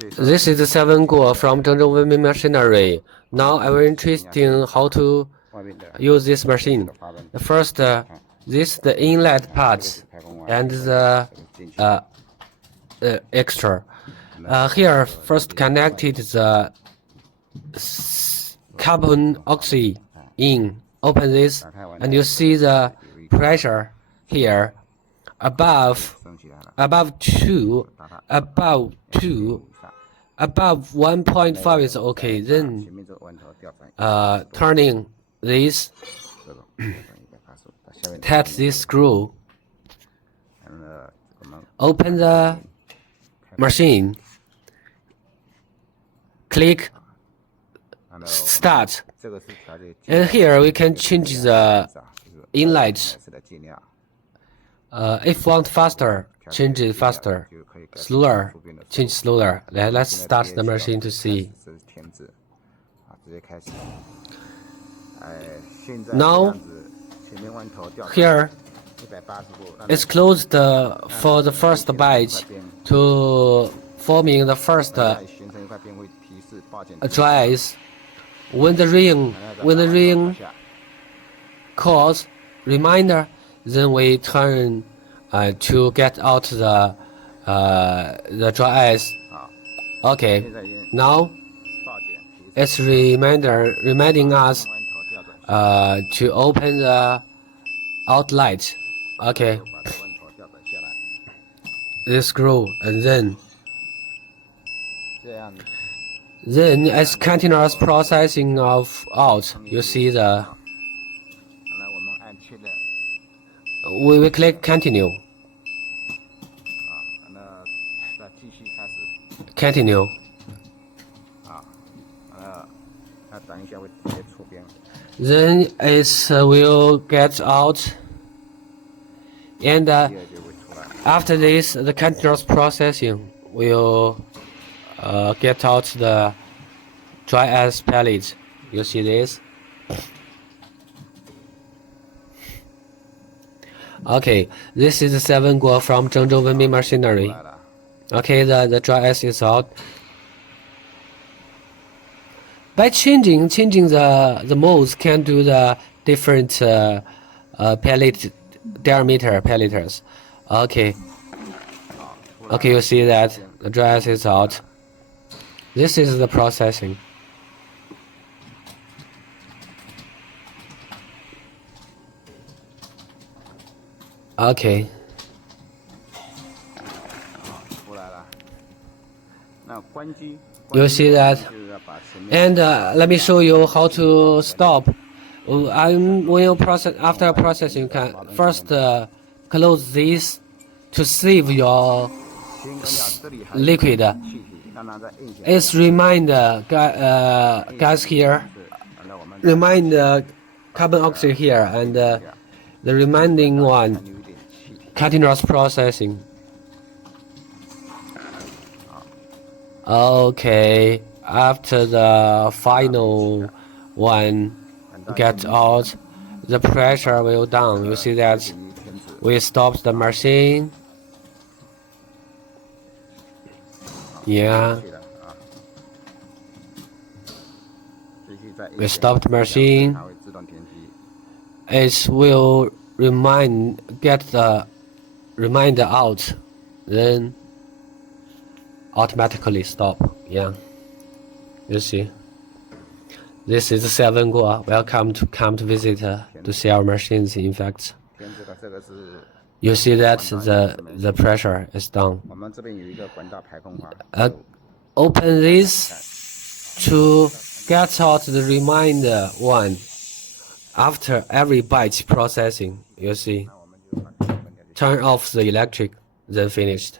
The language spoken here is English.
This is the 7 Guo from Zhengzhou Wenming machinery. Now I will interested in how to use this machine. First, this the inlet parts and the extra. Here, first connected the carbon oxide in. Open this, and you see the pressure here above 2, above 1.5 is okay. Then turning this, test this screw, open the machine, click start, and here we can change the inlet. If want faster, change it faster. Slower, change slower. Let's start the machine to see. Now, here it's closed for the first batch to forming the first dry ice. When the ring calls reminder, then we turn to get out the dry ice. Okay, now it's reminding us to open the outlet. Okay, this screw, and then it's continuous processing of out. You see the we click continue. Continue. Then it will get out, and after this, the continuous processing will get out the dry ice pellet. You see this? Okay, this is the 7 Guo from Zhengzhou Wenming machinery. Okay, the dry ice is out. By changing the molds, can do the different pellet diameter pelleters. Okay, you see that the dry ice is out. This is the processing. Okay. You see that, and let me show you how to stop. When you process, after processing, you can first close this to save your liquid. It's remind gas here, remind carbon oxide here, and the remaining one continuous processing. Okay, after the final one gets out, the pressure will down. You see that we stopped the machine. Yeah, we stopped machine. It will get the reminder out, then automatically stop. Yeah, you see, this is 7 Guo. Welcome to come to visit to see our machines. In fact, you see that the pressure is down. Open this to get out the reminder one. After every batch processing, you see, turn off the electric, then finished.